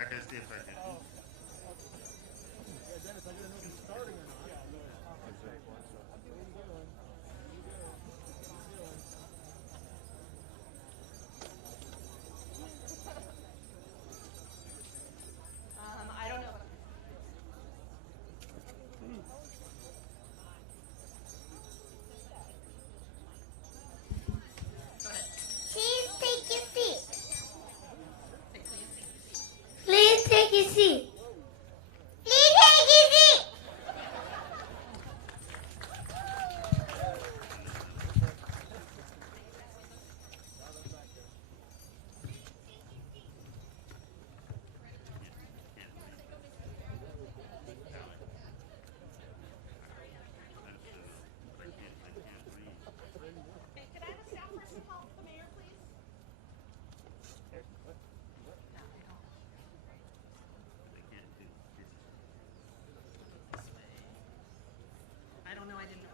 I don't know. Please take your seat. Please take your seat. Please take your seat. Hey, can I have a staff person help the mayor, please? I don't know. I didn't know.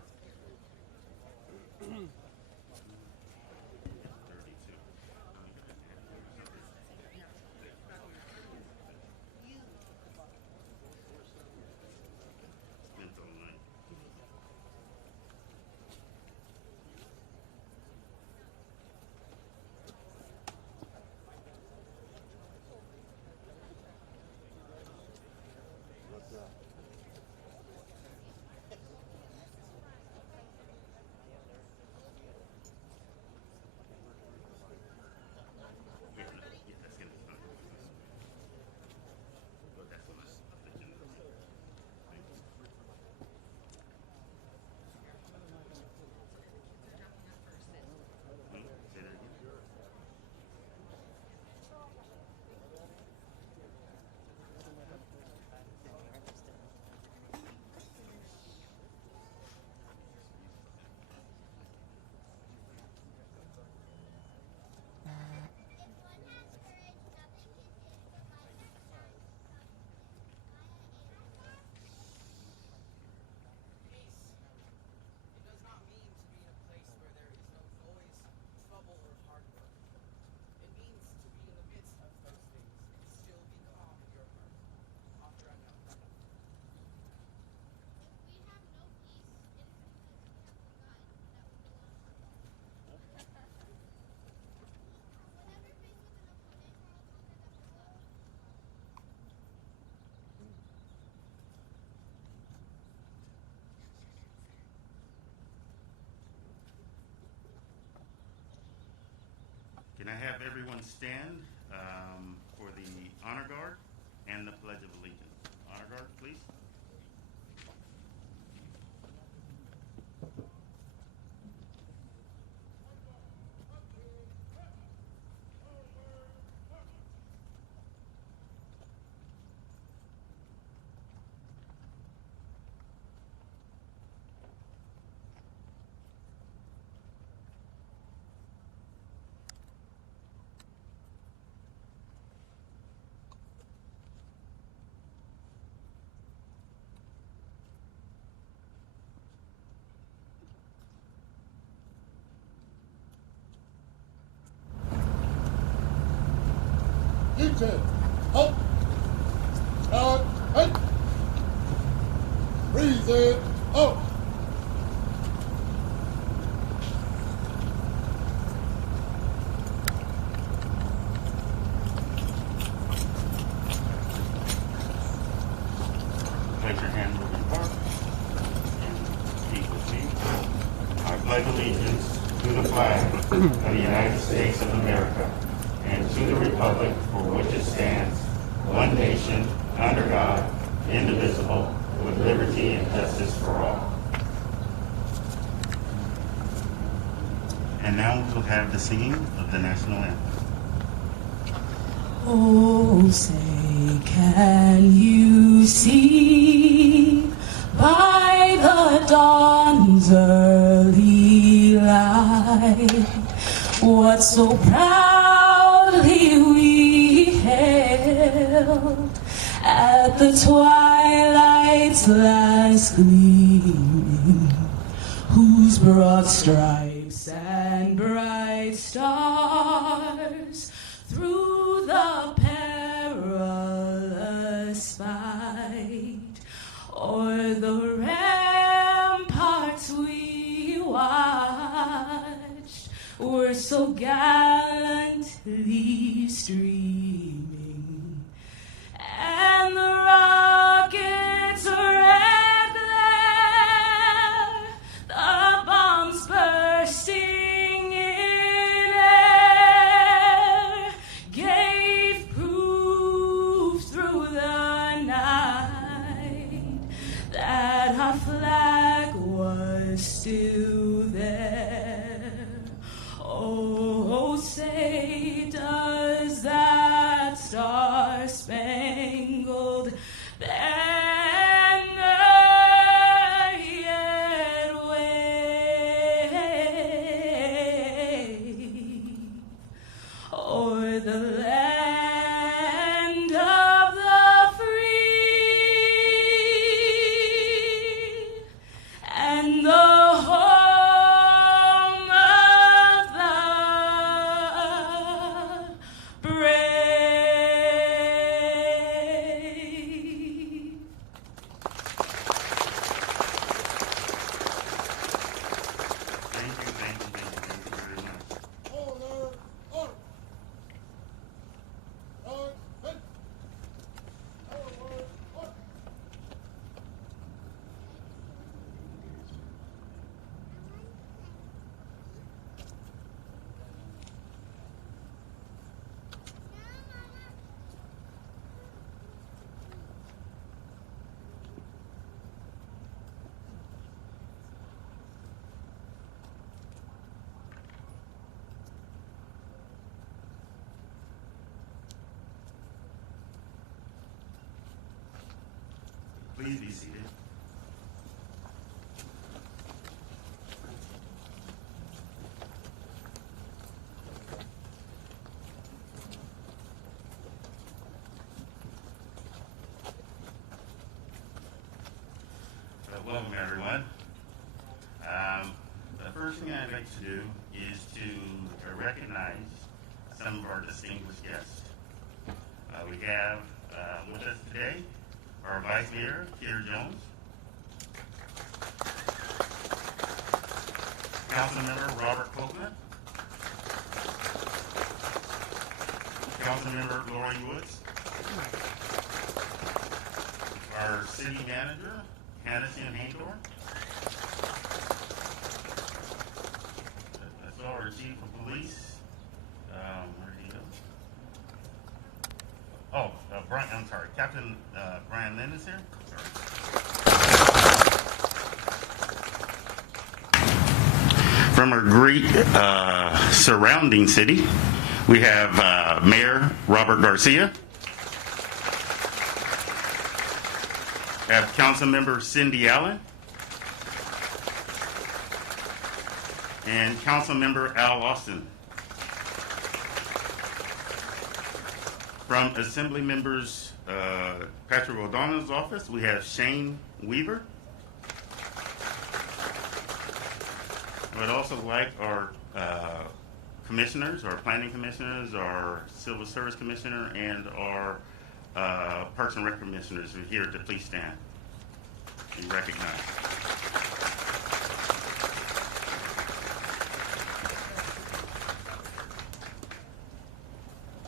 Can I have everyone stand for the honor guard and the Pledge of Allegiance? Honor guard, please. Future. Up. Start. Hey. Freeze it. Up. Place your hand over your heart and repeat with me. I pledge allegiance to the flag of the United States of America and to the republic for which it stands, one nation, under God, indivisible, with liberty and justice for all. And now we'll have the singing of the national anthem. Oh, say, can you see by the dawn's early light what so proudly we hailed at the twilight's last gleaming, whose broad stripes and bright stars through the perilous o'er the ramparts we watched were so gallantly streaming, and the rockets' red glare, the bombs bursting in air, gave proof through the night that our flag was still there. Oh, say does that star-spangled banner yet wave o'er the land of the free and the home of the brave? Thank you very much. Order! Order! Charge! Hey! Order! Order! Please be seated. Welcome, everyone. The first thing I'd like to do is to recognize some of our distinguished guests. We have with us today our Vice Mayor, Peter Jones, Councilmember Robert Copeland, Councilmember Lori Woods, our City Manager, Hannah Handor, that's our Chief of Police. Where did he go? Oh, Brian, I'm sorry, Captain Brian Lynn is here. Sorry. From our great surrounding city, we have Mayor Robert Garcia, have Councilmember Cindy Allen, and Councilmember Al Austin. From Assembly Members Patrick O'Donnell's office, we have Shane Weaver. I would also like our commissioners, our planning commissioners, our civil service commissioner, and our Parks and Rec commissioners who are here to please stand and recognize.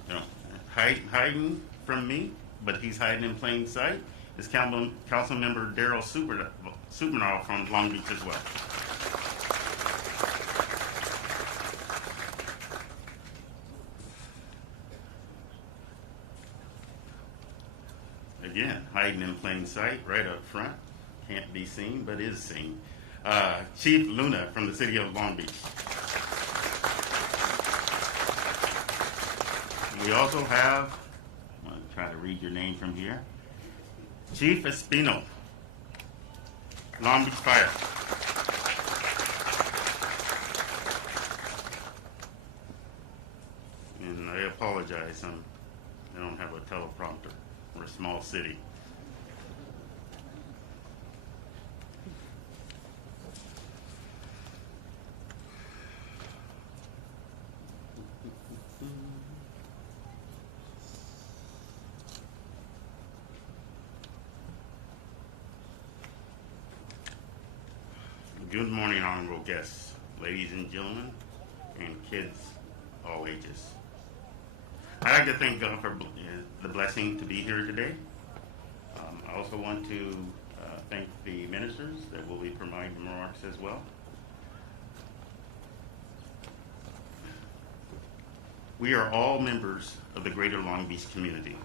No, hiding from me, but he's hiding in plain sight, is Councilmember Daryl Supernall from Long Beach as well. Again, hiding in plain sight, right up front. Can't be seen, but is seen. Chief Luna from the city of Long Beach. We also have, I'm going to try to read your name from here, Chief Espino, Long Beach Fire. And I apologize, I don't have a teleprompter. We're a small city. Good morning, honorable guests, ladies and gentlemen, and kids all ages. I'd like to thank God for the blessing to be here today. I also want to thank the ministers that will be providing remarks as well. We are all members of the greater Long Beach community,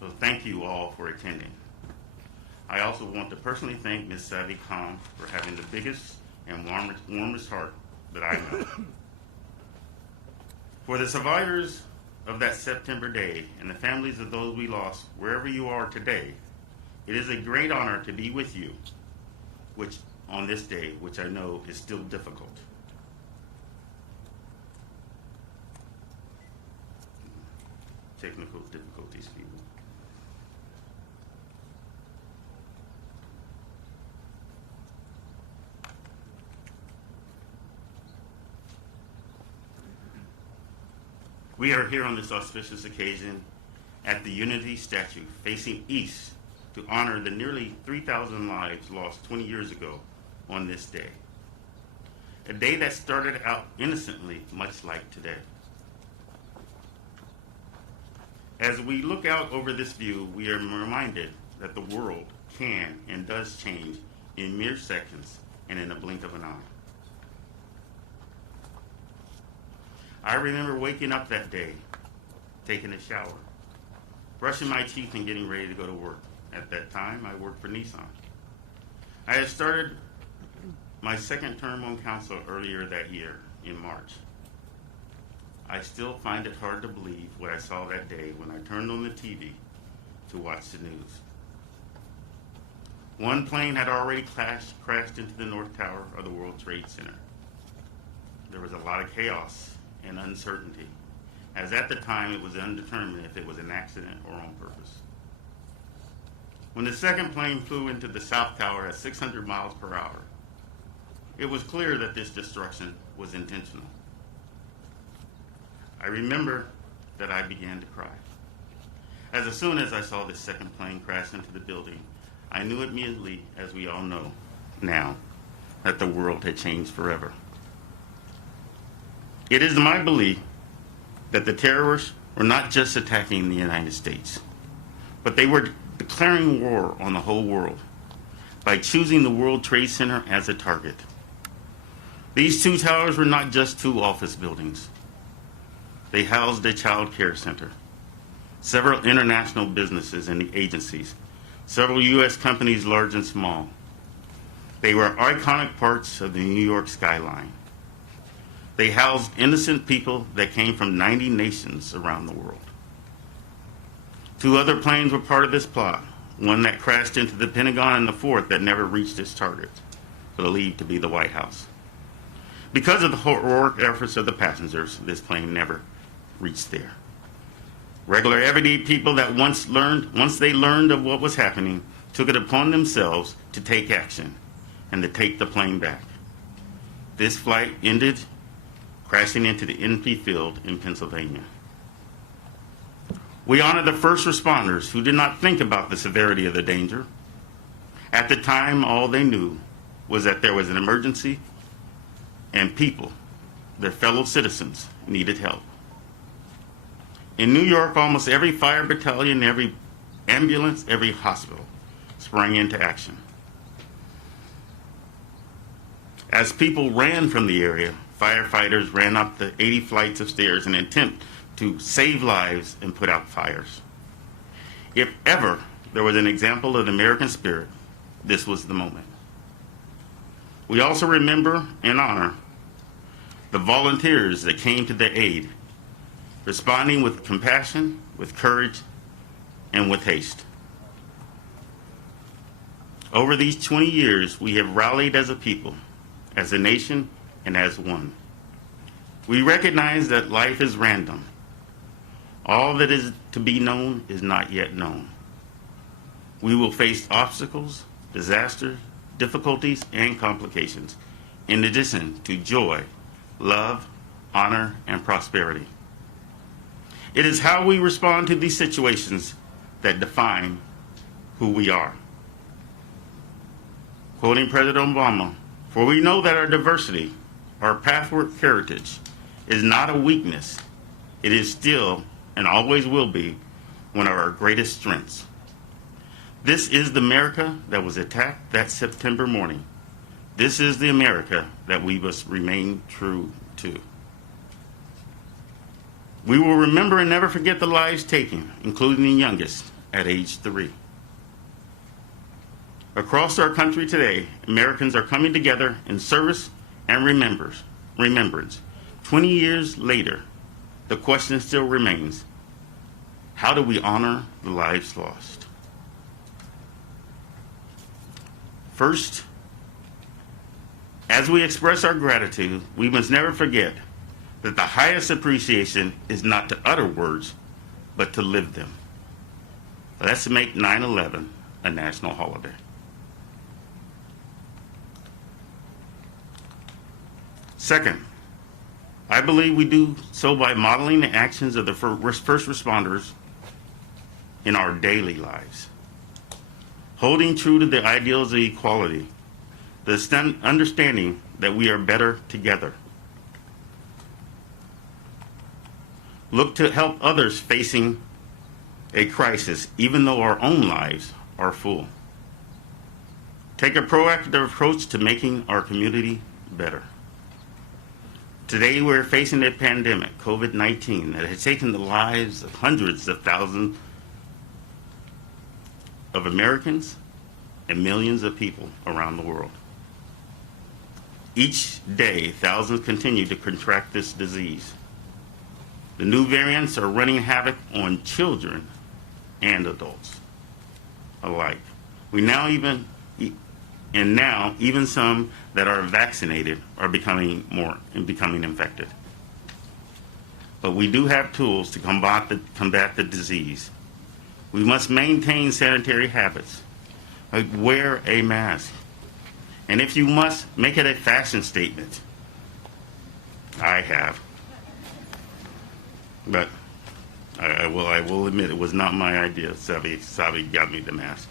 so thank you all for attending. I also want to personally thank Ms. Savvy Khan for having the biggest and warmest heart that I know. For the survivors of that September day and the families of those we lost, wherever you are today, it is a great honor to be with you, which on this day, which I know is still difficult. Technical difficulties, people. We are here on this auspicious occasion at the Unity Statue facing east to honor the nearly 3,000 lives lost 20 years ago on this day. A day that started out innocently, much like today. As we look out over this view, we are reminded that the world can and does change in mere seconds and in a blink of an eye. I remember waking up that day, taking a shower, brushing my teeth and getting ready to go to work. At that time, I worked for Nissan. I had started my second term on council earlier that year in March. I still find it hard to believe what I saw that day when I turned on the TV to watch the news. One plane had already crashed into the North Tower of the World Trade Center. There was a lot of chaos and uncertainty, as at the time it was undetermined if it was an accident or on purpose. When the second plane flew into the South Tower at 600 miles per hour, it was clear that this destruction was intentional. I remember that I began to cry. As soon as I saw the second plane crash into the building, I knew immediately, as we all know now, that the world had changed forever. It is my belief that the terrorists were not just attacking the United States, but they were declaring war on the whole world by choosing the World Trade Center as a target. These two towers were not just two office buildings. They housed a child care center, several international businesses and agencies, several U.S. companies large and small. They were iconic parts of the New York skyline. They housed innocent people that came from 90 nations around the world. Two other planes were part of this plot, one that crashed into the Pentagon and the fourth that never reached its target, believed to be the White House. Because of the heroic efforts of the passengers, this plane never reached there. Regular everyday people that once they learned of what was happening, took it upon themselves to take action and to take the plane back. This flight ended crashing into the NP Field in Pennsylvania. We honor the first responders who did not think about the severity of the danger. At the time, all they knew was that there was an emergency and people, their fellow citizens, needed help. In New York, almost every fire battalion, every ambulance, every hospital sprang into action. As people ran from the area, firefighters ran up the 80 flights of stairs in an attempt to save lives and put out fires. If ever there was an example of the American spirit, this was the moment. We also remember and honor the volunteers that came to their aid, responding with compassion, with courage, and with haste. Over these 20 years, we have rallied as a people, as a nation, and as one. We recognize that life is random. All that is to be known is not yet known. We will face obstacles, disasters, difficulties, and complications, in addition to joy, love, honor, and prosperity. It is how we respond to these situations that define who we are. Quoting President Obama, For we know that our diversity, our pathward heritage, is not a weakness. It is still and always will be one of our greatest strengths. This is the America that was attacked that September morning. This is the America that we must remain true to. We will remember and never forget the lives taken, including the youngest at age 3. Across our country today, Americans are coming together in service and remembrance. 20 years later, the question still remains, how do we honor the lives lost? First, as we express our gratitude, we must never forget that the highest appreciation is not to utter words, but to live them. Let's make 9/11 a national holiday. Second, I believe we do so by modeling the actions of the first responders in our daily lives, holding true to the ideals of equality, the understanding that we are better together. Look to help others facing a crisis, even though our own lives are full. Take a proactive approach to making our community better. Today we're facing a pandemic, COVID-19, that has taken the lives of hundreds of thousands of Americans and millions of people around the world. Each day, thousands continue to contract this disease. The new variants are running havoc on children and adults alike. Now even some that are vaccinated are becoming infected. But we do have tools to combat the disease. We must maintain sanitary habits, like wear a mask, and if you must, make it a fashion statement. I have, but I will admit it was not my idea. Savi got me the mask.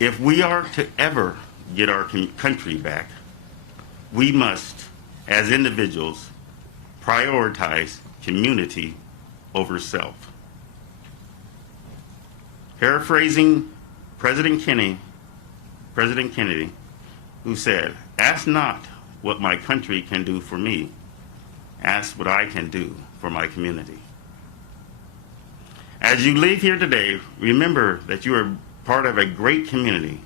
If we are to ever get our country back, we must, as individuals, prioritize community over self. Paraphrasing President Kennedy, who said, "Ask not what my country can do for me, ask what I can do for my community." As you leave here today, remember that you are part of a great community,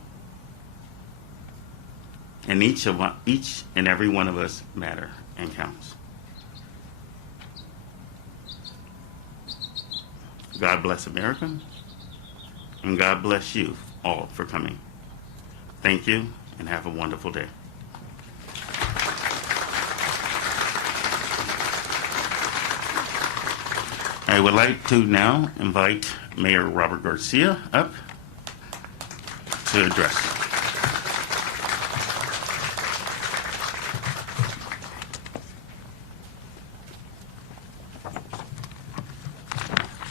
and each and every one of us matter and counts. God bless America, and God bless you all for coming. Thank you, and have a wonderful day. I would like to now invite Mayor Robert Garcia up to address.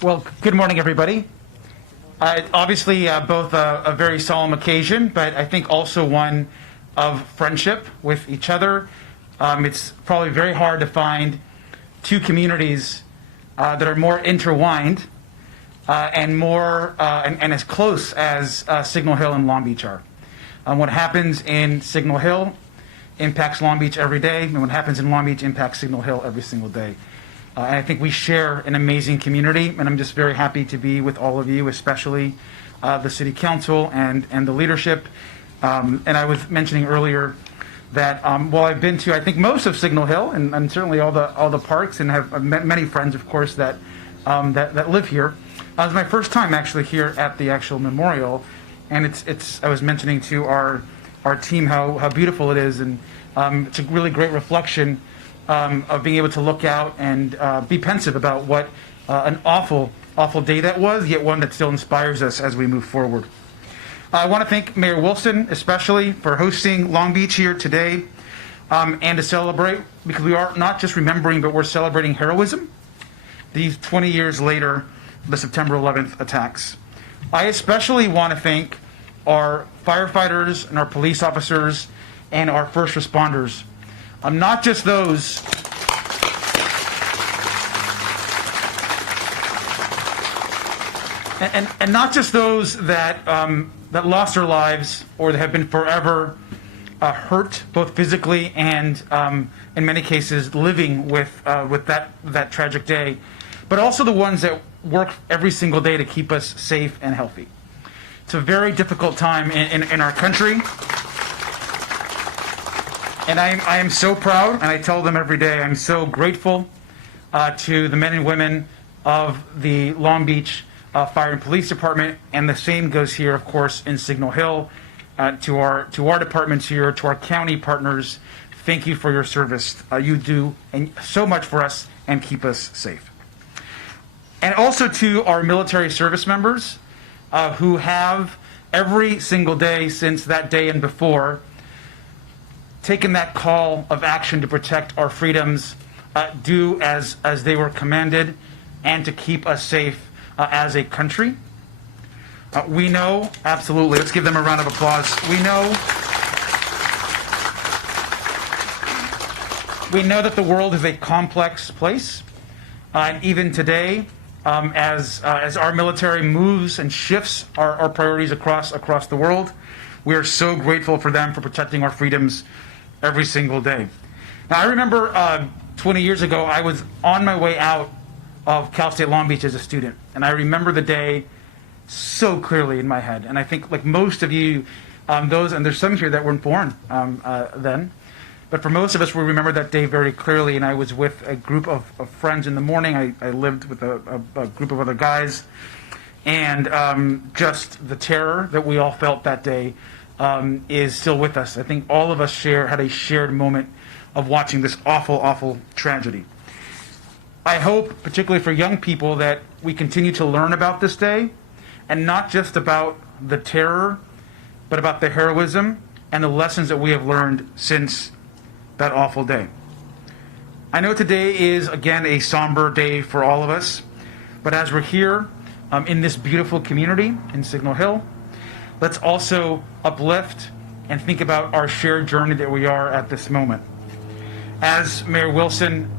Well, good morning, everybody. Obviously, both a very solemn occasion, but I think also one of friendship with each other. It's probably very hard to find two communities that are more intertwined and more and as close as Signal Hill and Long Beach are. What happens in Signal Hill impacts Long Beach every day, and what happens in Long Beach impacts Signal Hill every single day. And I think we share an amazing community, and I'm just very happy to be with all of you, especially the City Council and the leadership. And I was mentioning earlier that while I've been to, I think, most of Signal Hill and certainly all the parks, and have met many friends, of course, that live here. It was my first time actually here at the actual memorial, and it's I was mentioning to our team how beautiful it is, and it's a really great reflection of being able to look out and be pensive about what an awful day that was, yet one that still inspires us as we move forward. I want to thank Mayor Wilson especially for hosting Long Beach here today, and to celebrate, because we are not just remembering, but we're celebrating heroism these 20 years later, the September 11th attacks. I especially want to thank our firefighters and our police officers and our first responders. Not just those and not just those that that lost their lives or that have been forever hurt, both physically and in many cases living with that tragic day, but also the ones that work every single day to keep us safe and healthy. It's a very difficult time in our country, and I am so proud, and I tell them every day, I'm so grateful to the men and women of the Long Beach Fire and Police Department, and the same goes here, of course, in Signal Hill, to our departments here, to our county partners. Thank you for your service. You do so much for us and keep us safe. And also to our military service members who have every single day since that day and before taken that call of action to protect our freedoms, do as they were commanded, and to keep us safe as a country. We know, absolutely, let's give them a round of applause. We know that the world is a complex place, and even today, as our military moves and shifts our priorities across the world, we are so grateful for them for protecting our freedoms every single day. Now, I remember 20 years ago, I was on my way out of Cal State Long Beach as a student, and I remember the day so clearly in my head. And I think, like most of you, and there's some here that weren't born then, but for most of us, we remember that day very clearly. And I was with a group of friends in the morning. I lived with a group of other guys, and just the terror that we all felt that day is still with us. I think all of us had a shared moment of watching this awful, awful tragedy. I hope, particularly for young people, that we continue to learn about this day, and not just about the terror, but about the heroism and the lessons that we have learned since that awful day. I know today is, again, a somber day for all of us, but as we're here in this beautiful community in Signal Hill, let's also uplift and think about our shared journey that we are at this moment. As Mayor Wilson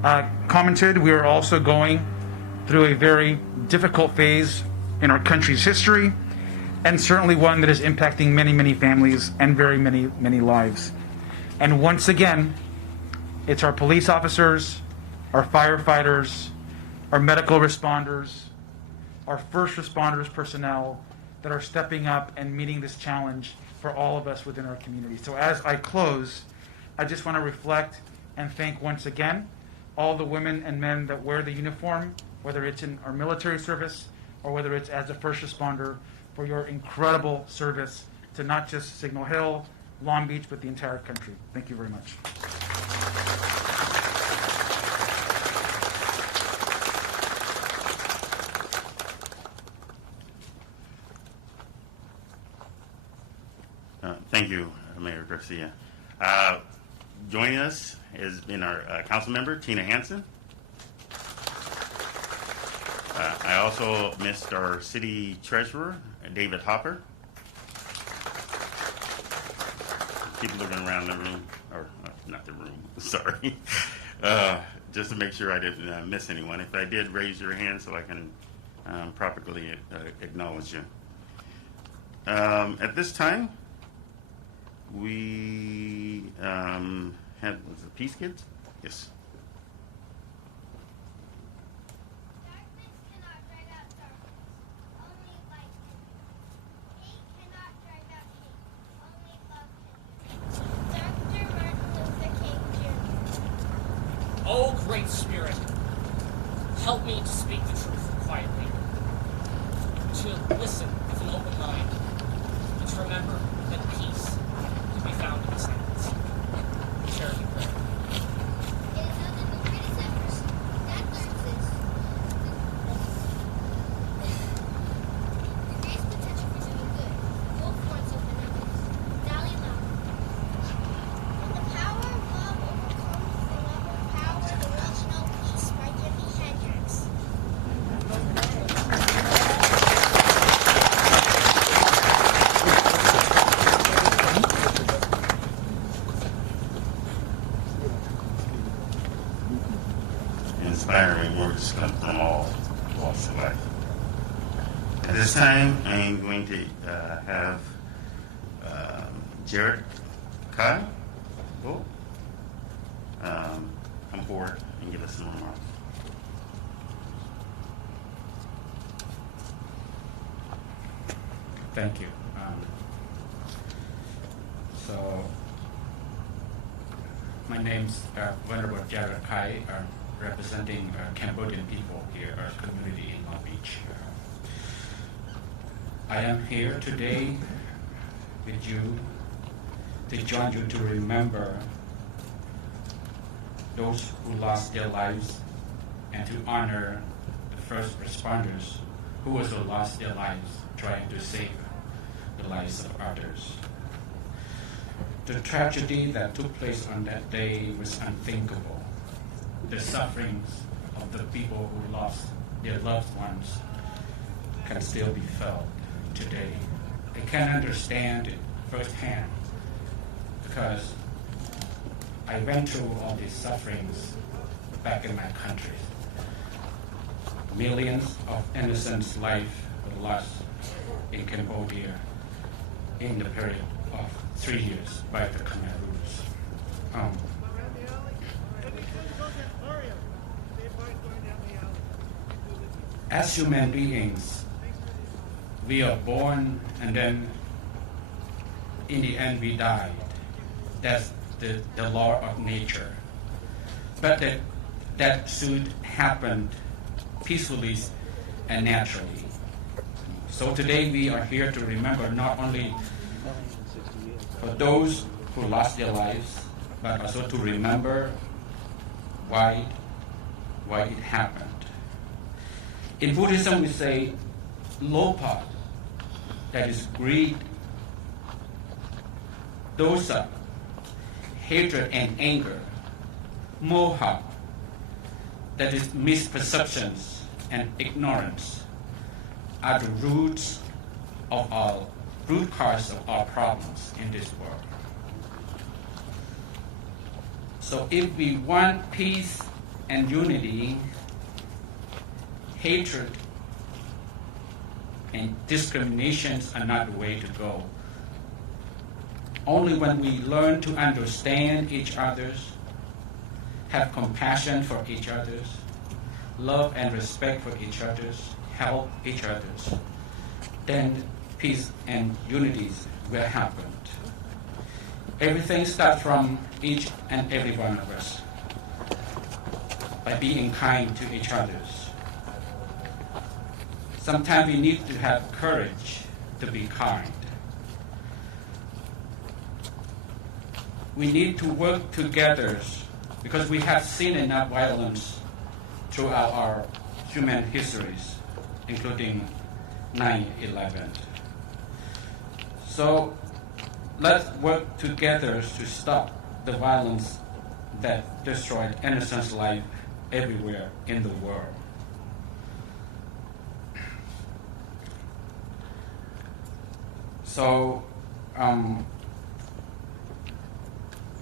commented, we are also going through a very difficult phase in our country's history, and certainly one that is impacting many, many families and very many, many lives. And once again, it's our police officers, our firefighters, our medical responders, our first responders personnel that are stepping up and meeting this challenge for all of us within our community. So as I close, I just want to reflect and thank once again all the women and men that wear the uniform, whether it's in our military service or whether it's as a first responder, for your incredible service to not just Signal Hill, Long Beach, but the entire country. Thank you very much. Thank you, Mayor Garcia. Joining us has been our council member, Tina Hansen. I also missed our city treasurer, David Hopper. Keep looking around the room, or not the room, sorry. Just to make sure I didn't miss anyone. If I did, raise your hand so I can properly acknowledge you. At this time, we have, was it Peace Kids? Yes. Darkness cannot drive out darkness, only light can. Hate cannot drive out hate, only love can. Dr. Martin Luther King Jr. Oh, Great Spirit, help me to speak the truth quietly, to listen with an open mind, and to remember that peace can be found in silence. Charity prayer. It is known that the greatest efforts that learns this. The greatest potential for doing good, full force of benevolence. Dalai Lama. When the power of love overcomes the love of power, the will to know peace by Jimi Hendrix. inspiring words come from all walks of life. At this time, I'm going to have Jared Kai come forward and give us some remarks. Thank you. So, my name's Venerable Jared Kai, representing Cambodian people here, our community in Long Beach. I am here today with you to join you to remember those who lost their lives and to honor the first responders who also lost their lives trying to save the lives of others. The tragedy that took place on that day was unthinkable. The sufferings of the people who lost their loved ones can still be felt today. I can understand it firsthand because I went through all these sufferings back in my country. Millions of innocent lives were lost in Cambodia in the period of 3 years by the Khmer Rouge. As human beings, we are born and then in the end we die. That's the law of nature. But that should happen peacefully and naturally. So today we are here to remember not only for those who lost their lives, but also to remember why it happened. In Buddhism we say lopa, that is greed, dosa, hatred and anger, moha, that is misperceptions and ignorance, are the root cause of our problems in this world. So if we want peace and unity, hatred and discriminations are not the way to go. Only when we learn to understand each other's, have compassion for each other's, love and respect for each other's, help each other's, then peace and unity will happen. Everything starts from each and every one of us by being kind to each other's. Sometimes we need to have courage to be kind. We need to work together because we have seen enough violence throughout our human histories, including 9/11. So let's work together to stop the violence that destroyed innocent life everywhere in the world. So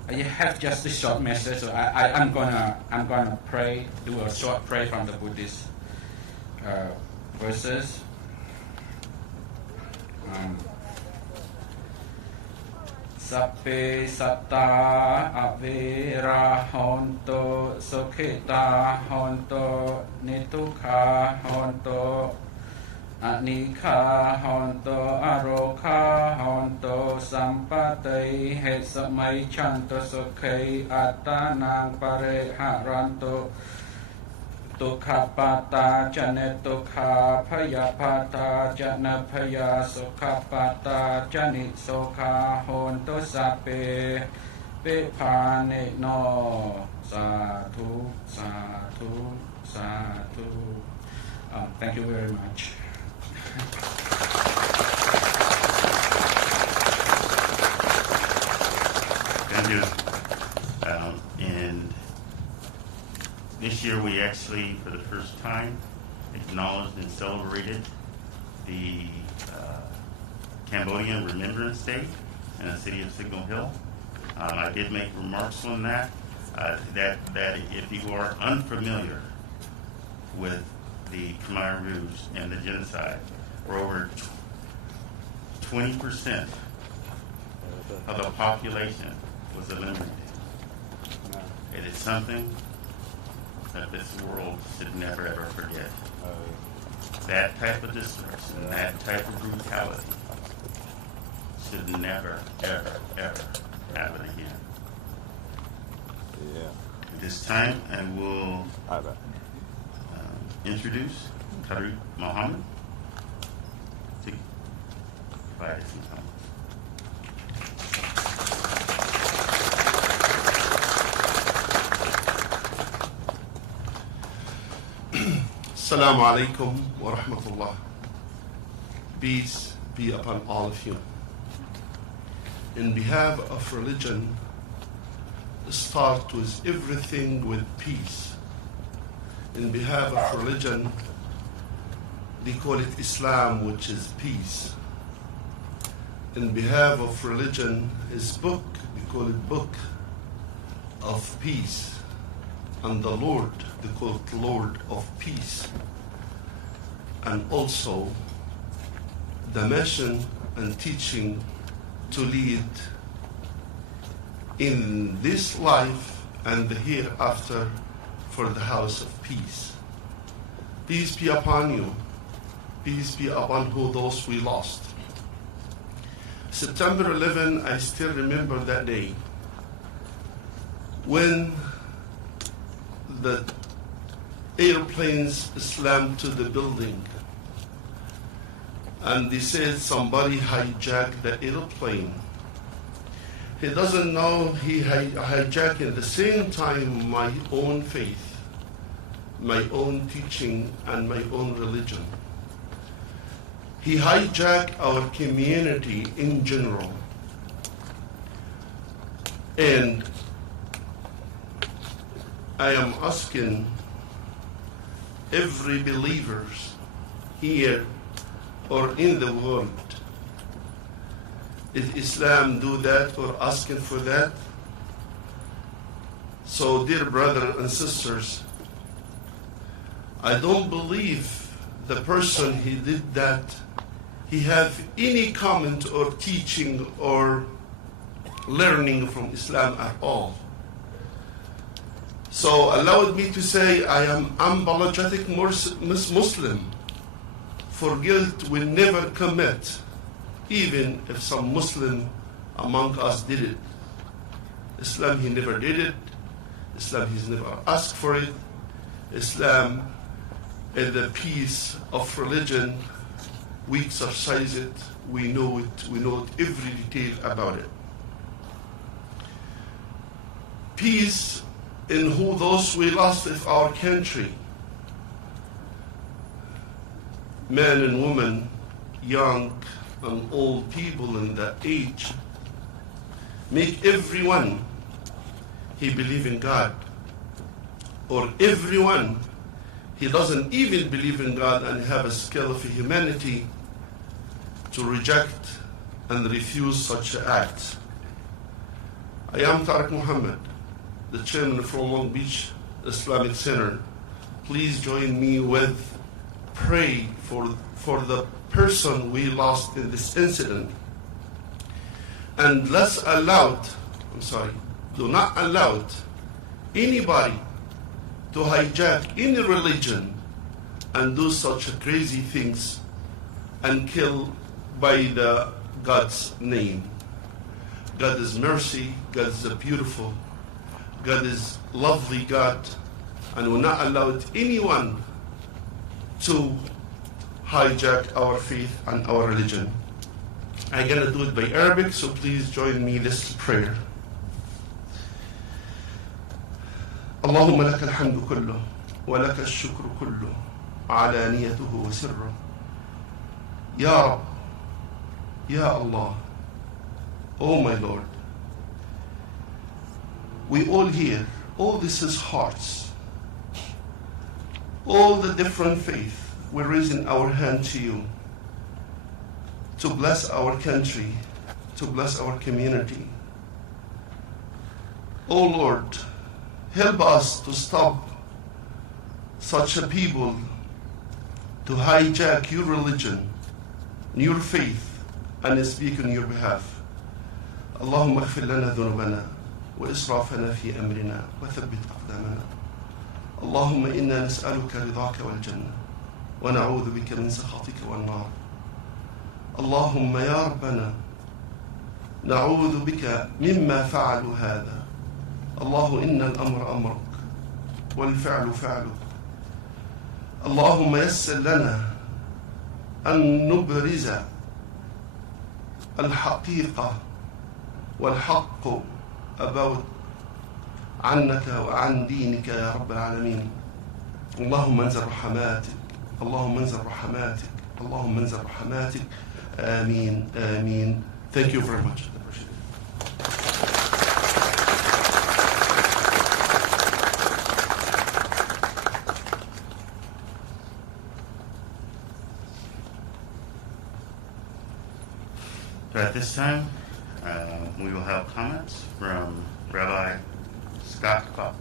I have just a short message. So I'm gonna pray, do a short prayer from the Buddhist verses. Sappe satta avera honto sokhita honto nitukha honto anika honto aroka honto sampate het samai chanto sokhe atanang pareharanto Tukhapata jane tukha phayapata jana phaya sukhapata jani sokha honto sape pepane no sadhu sadhu sadhu. Thank you very much. Thank you. And this year we actually, for the first time, acknowledged and celebrated the Cambodian Remembrance Day in the city of Signal Hill. I did make remarks on that, that if you are unfamiliar with the Khmer Rouge and the genocide, where over 20% of the population was eliminated. It is something that this world should never ever forget. That type of destruction, that type of brutality should never, ever, ever happen again. At this time, I will introduce Tariq Muhammad to provide some comments. Assalamu alaikum wa rahmatullah. Peace be upon all of you. In behalf of religion, start with everything with peace. In behalf of religion, they call it Islam, which is peace. In behalf of religion, is book, they call it book of peace. And the Lord, they call it Lord of peace. And also the mission and teaching to lead in this life and the hereafter for the house of peace. Peace be upon you. Peace be upon who those we lost. September 11, I still remember that day when the airplanes slammed to the building and they said somebody hijacked the airplane. He doesn't know he hijacked at the same time my own faith, my own teaching, and my own religion. He hijacked our community in general. And I am asking every believer here or in the world, did Islam do that or asking for that? So, dear brothers and sisters, I don't believe the person he did that, he have any comment or teaching or learning from Islam at all. So allowed me to say I am unapologetic Muslim. For guilt will never commit, even if some Muslim among us did it. Islam, he never did it. Islam, he's never asked for it. Islam is the peace of religion. We exercise it. We know it. We know every detail about it. Peace in who those we lost of our country. Men and women, young and old people in that age, make everyone he believe in God, or everyone he doesn't even believe in God and have a scale of humanity to reject and refuse such acts. I am Tariq Muhammad, the chairman from Long Beach Islamic Center. Please join me with pray for the person we lost in this incident. And do not allow anybody to hijack any religion and do such crazy things and kill by the God's name. God is mercy, God is beautiful, God is lovely God, and will not allow anyone to hijack our faith and our religion. I'm gonna do it by Arabic, so please join me this prayer. اللهم لك الحمد كله ولك الشكر كله علانيته وسره. يا رب, يا Allah, oh my Lord, we all here, all this is hearts, all the different faith, we're raising our hand to you to bless our country, to bless our community. Oh Lord, help us to stop such a people to hijack your religion, your faith, and speak on your behalf. اللهم اغفر لنا ذنوبنا وإسرافنا في أمرنا وثبت أقدامنا. اللهم إنا نسألك رضاك والجنة ونعوذ بك من سخطك والنار. اللهم يا ربنا نعوذ بك مما فعلوا هذا. الله إن الأمر أمرك والفعل فعلك. اللهم يسر لنا أن نبرز الحقيقة والحق about عنك وعن دينك يا رب العالمين. اللهم انزل رحماتك، اللهم انزل رحماتك، اللهم انزل رحماتك. آمين آمين. Thank you very much. So at this time, we will have comments from Rabbi Scott Fox.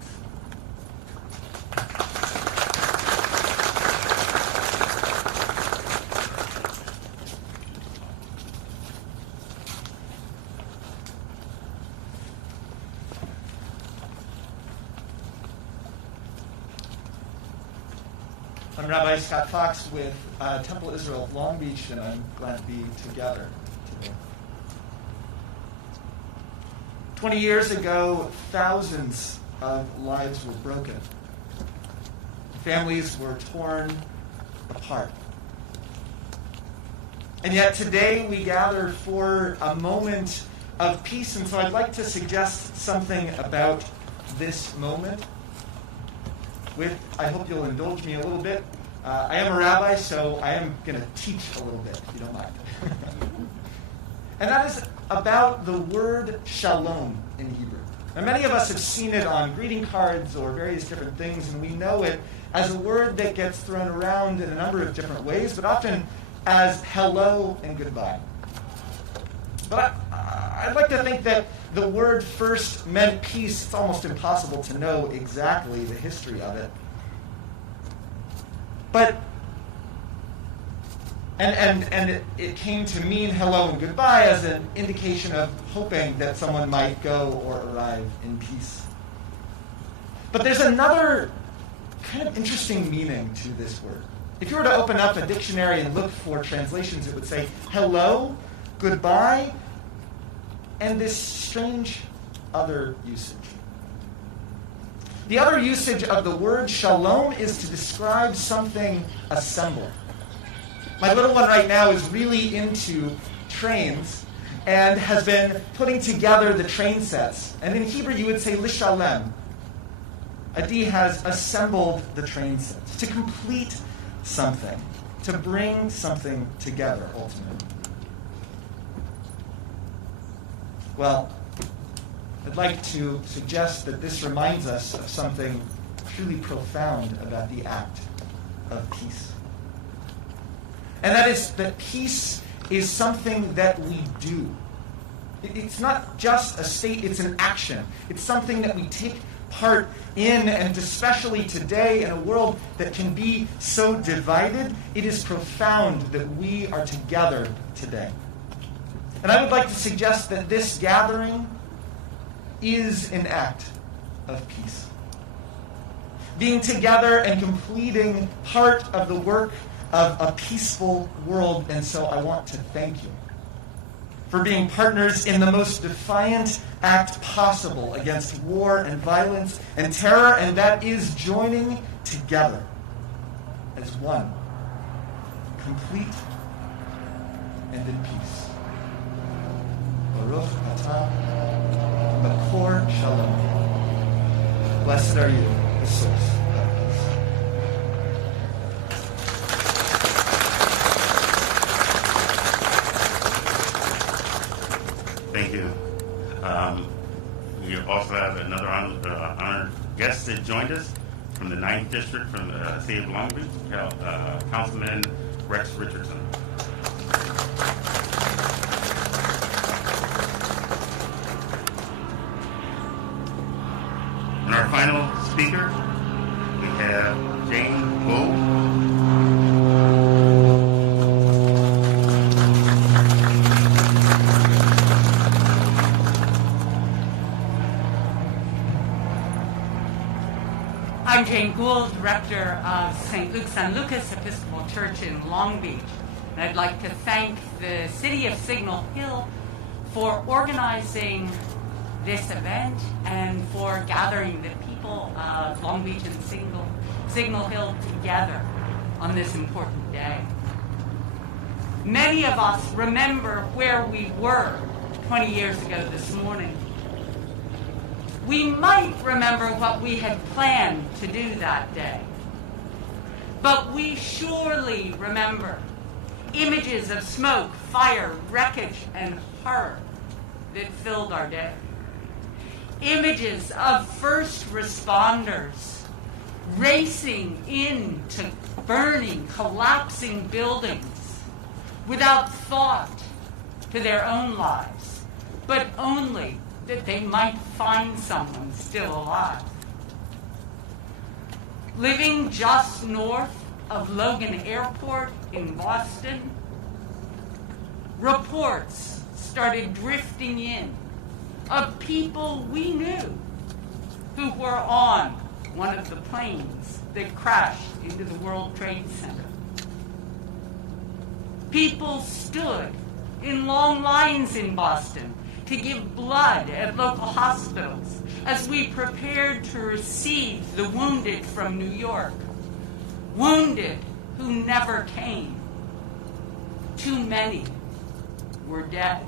I'm Rabbi Scott Fox with Temple Israel of Long Beach, and I'm glad to be together today. 20 years ago, thousands of lives were broken. Families were torn apart. And yet today we gather for a moment of peace, and so I'd like to suggest something about this moment. I hope you'll indulge me a little bit. I am a rabbi, so I am going to teach a little bit, if you don't mind. And that is about the word shalom in Hebrew. Now, many of us have seen it on greeting cards or various different things, and we know it as a word that gets thrown around in a number of different ways, but often as hello and goodbye. But I'd like to think that the word first meant peace. It's almost impossible to know exactly the history of it. But, and it came to mean hello and goodbye as an indication of hoping that someone might go or arrive in peace. But there's another kind of interesting meaning to this word. If you were to open up a dictionary and look for translations, it would say hello, goodbye, and this strange other usage. The other usage of the word shalom is to describe something assembled. My little one right now is really into trains and has been putting together the train sets. And in Hebrew you would say lishalem. Adi has assembled the train sets to complete something, to bring something together ultimately. Well, I'd like to suggest that this reminds us of something truly profound about the act of peace. And that is that peace is something that we do. It's not just a state, it's an action. It's something that we take part in, and especially today in a world that can be so divided, it is profound that we are together today. And I would like to suggest that this gathering is an act of peace. Being together and completing part of the work of a peaceful world, and so I want to thank you for being partners in the most defiant act possible against war and violence and terror, and that is joining together as one, complete and in peace. Baruch atah Makor Shalom. Blessed are you, the source of peace. Thank you. We also have another honored guest that joined us from the 9th District from the city of Long Beach, Councilman Rex Richardson. And our final speaker we have Jane Moe. I'm Jane Gould, Rector of St. Luke's San Lucas Episcopal Church in Long Beach. And I'd like to thank the City of Signal Hill for organizing this event and for gathering the people of Long Beach and Signal Hill together on this important day. Many of us remember where we were 20 years ago this morning. We might remember what we had planned to do that day. But we surely remember images of smoke, fire, wreckage, and horror that filled our day. Images of first responders racing into burning, collapsing buildings without thought to their own lives, but only that they might find someone still alive. Living just north of Logan Airport in Boston, reports started drifting in of people we knew who were on one of the planes that crashed into the World Trade Center. People stood in long lines in Boston to give blood at local hospitals as we prepared to receive the wounded from New York. Wounded who never came. Too many were dead.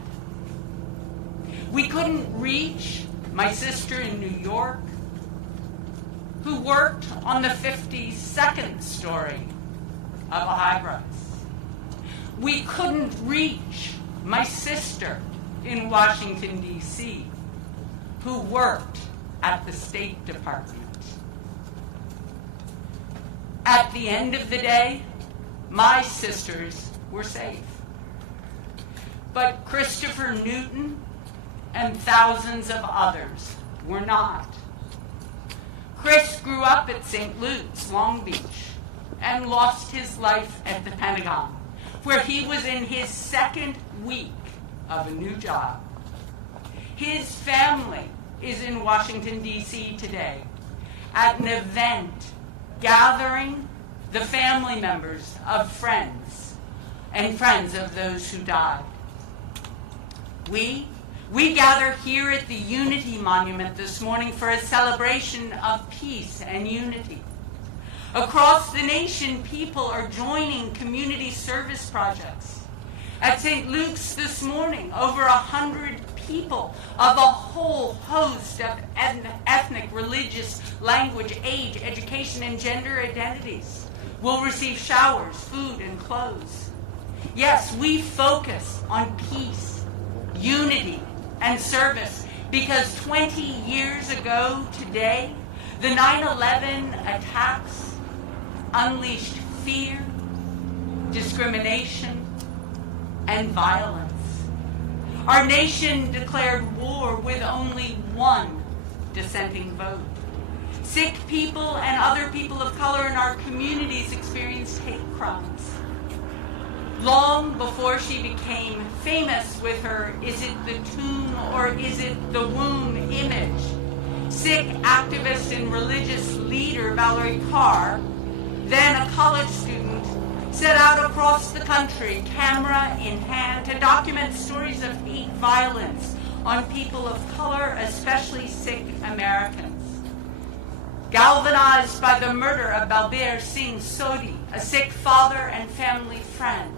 We couldn't reach my sister in New York, who worked on the 52nd story of a high-rise. We couldn't reach my sister in Washington, D.C., who worked at the State Department. At the end of the day, my sisters were safe. But Christopher Newton and thousands of others were not. Chris grew up at St. Luke's, Long Beach, and lost his life at the Pentagon, where he was in his second week of a new job. His family is in Washington, D.C. today at an event gathering the family members of friends and friends of those who died. We gather here at the Unity Monument this morning for a celebration of peace and unity. Across the nation, people are joining community service projects. At St. Luke's this morning, over 100 people of a whole host of ethnic, religious, language, age, education, and gender identities will receive showers, food, and clothes. Yes, we focus on peace, unity, and service because 20 years ago today, the 9/11 attacks unleashed fear, discrimination, and violence. Our nation declared war with only one dissenting vote. Sick people and other people of color in our communities experienced hate crimes. Long before she became famous with her "Is it the tomb or is it the womb" image, Sikh activist and religious leader Valerie Carr, then a college student, set out across the country, camera in hand, to document stories of hate violence on people of color, especially Sikh Americans. Galvanized by the murder of Balbir Singh Sodhi, a Sikh father and family friend,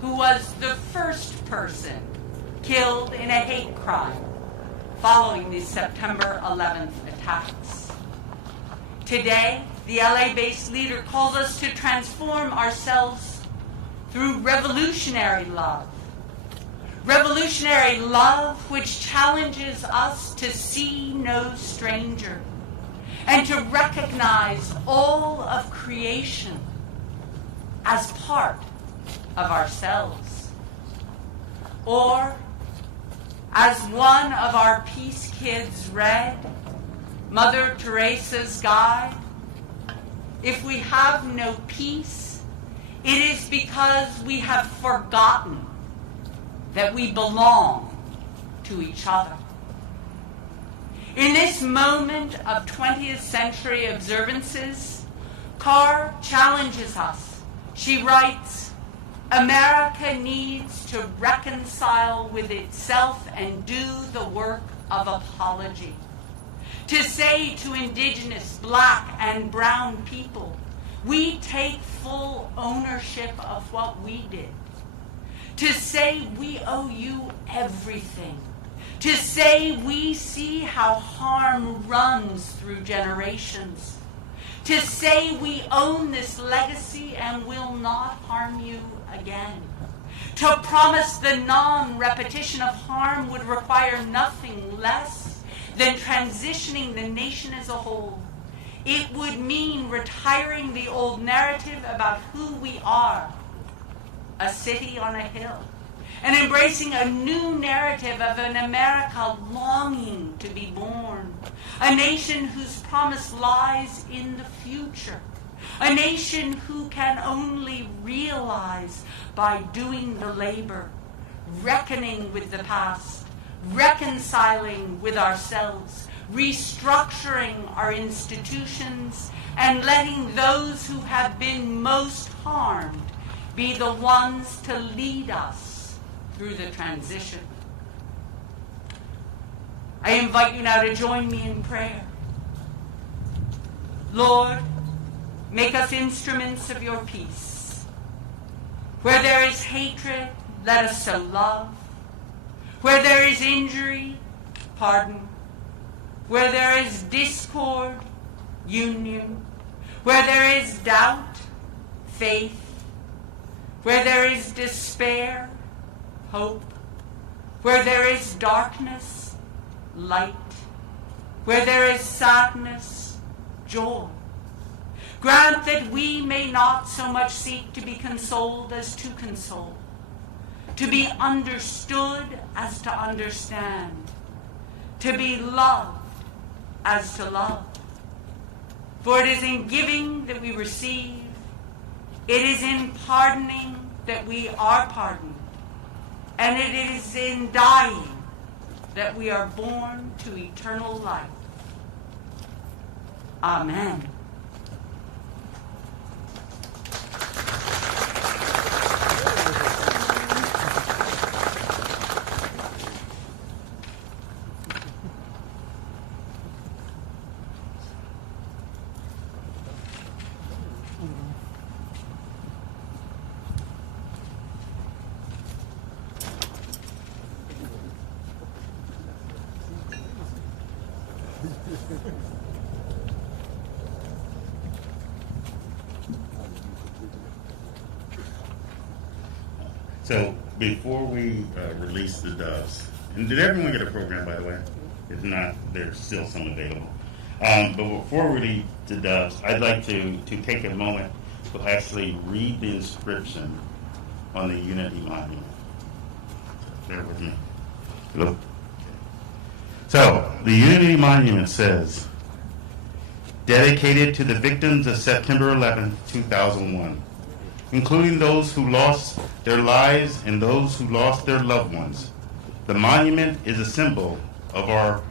who was the first person killed in a hate crime following the September 11th attacks. Today, the LA-based leader calls us to transform ourselves through revolutionary love. Revolutionary love which challenges us to see no stranger and to recognize all of creation as part of ourselves. Or, as one of our peace kids read, Mother Teresa's guide, if we have no peace, it is because we have forgotten that we belong to each other. In this moment of 20th century observances, Carr challenges us. She writes, America needs to reconcile with itself and do the work of apology. To say to indigenous, black, and brown people, we take full ownership of what we did. To say we owe you everything. To say we see how harm runs through generations. To say we own this legacy and will not harm you again. To promise the non-repetition of harm would require nothing less than transitioning the nation as a whole. It would mean retiring the old narrative about who we are, a city on a hill, and embracing a new narrative of an America longing to be born, a nation whose promise lies in the future, a nation who can only realize by doing the labor, reckoning with the past, reconciling with ourselves, restructuring our institutions, and letting those who have been most harmed be the ones to lead us through the transition. I invite you now to join me in prayer. Lord, make us instruments of your peace. Where there is hatred, let us sow love. Where there is injury, pardon. Where there is discord, union. Where there is doubt, faith. Where there is despair, hope. Where there is darkness, light. Where there is sadness, joy. Grant that we may not so much seek to be consoled as to console, to be understood as to understand, to be loved as to love. For it is in giving that we receive, it is in pardoning that we are pardoned, and it is in dying that we are born to eternal life. Amen. So before we release the doves, and did everyone get a program, by the way? If not, there's still some available. But before we release the doves, I'd like to take a moment to actually read the inscription on the Unity Monument. Bear with me. Look. So the Unity Monument says, dedicated to the victims of September 11, 2001, including those who lost their lives and those who lost their loved ones. The monument is a symbol of our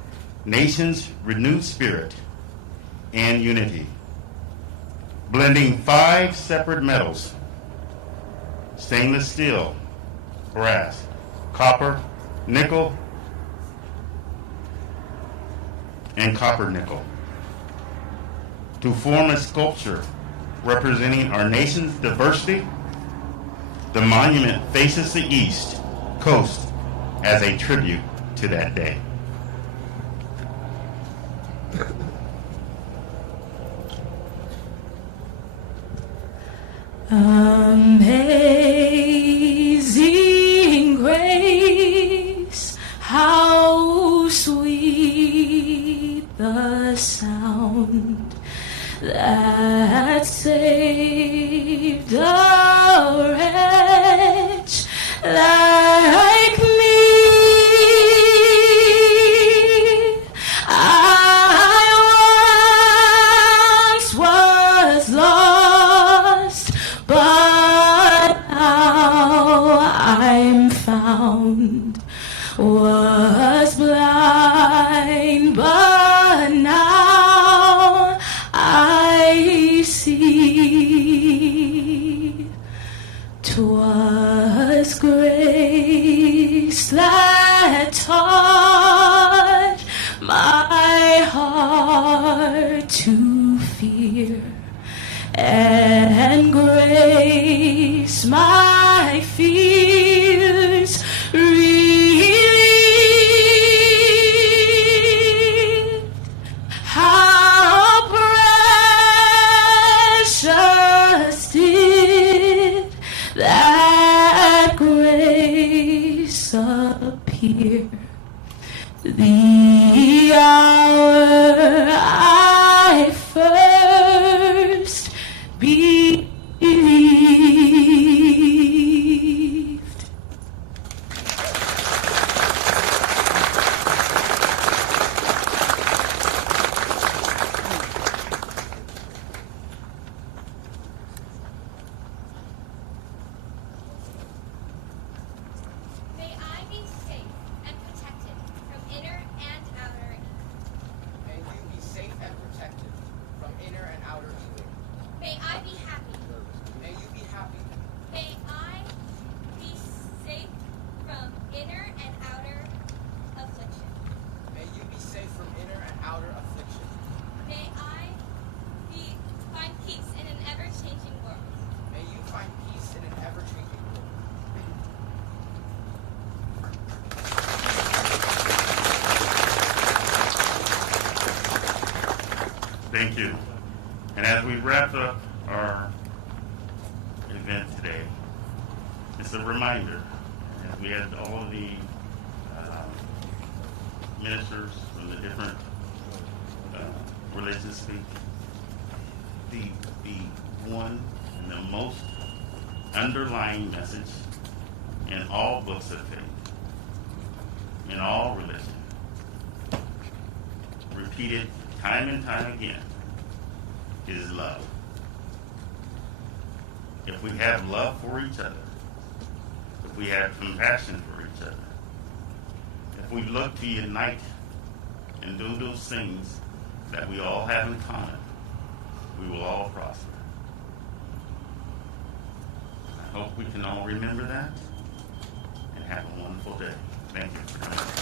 nation's renewed spirit and unity, blending 5 separate metals: stainless steel, brass, copper, nickel, and copper nickel, to form a sculpture representing our nation's diversity. The monument faces the east coast as a tribute to that day. Amazing grace, how sweet the sound that saved a wretch like me. I once was lost, and grace my fears relieved. How precious did that grace appear, the hour I first believed. May I be safe and protected from inner and outer evil. May you be safe and protected from inner and outer evil. May I be happy. May you be happy. May I be safe from inner and outer affliction. May you be safe from inner and outer affliction. May I find peace in an ever-changing world. May you find peace in an ever-changing world. Thank you. And as we wrap up our event today, it's a reminder, as we had all of the ministers from the different religions speak, the one and the most underlying message in all books of faith, in all religion, repeated time and time again, is love. If we have love for each other, if we have compassion for each other, if we look to unite and do those things that we all have in common, we will all prosper. I hope we can all remember that and have a wonderful day. Thank you for coming.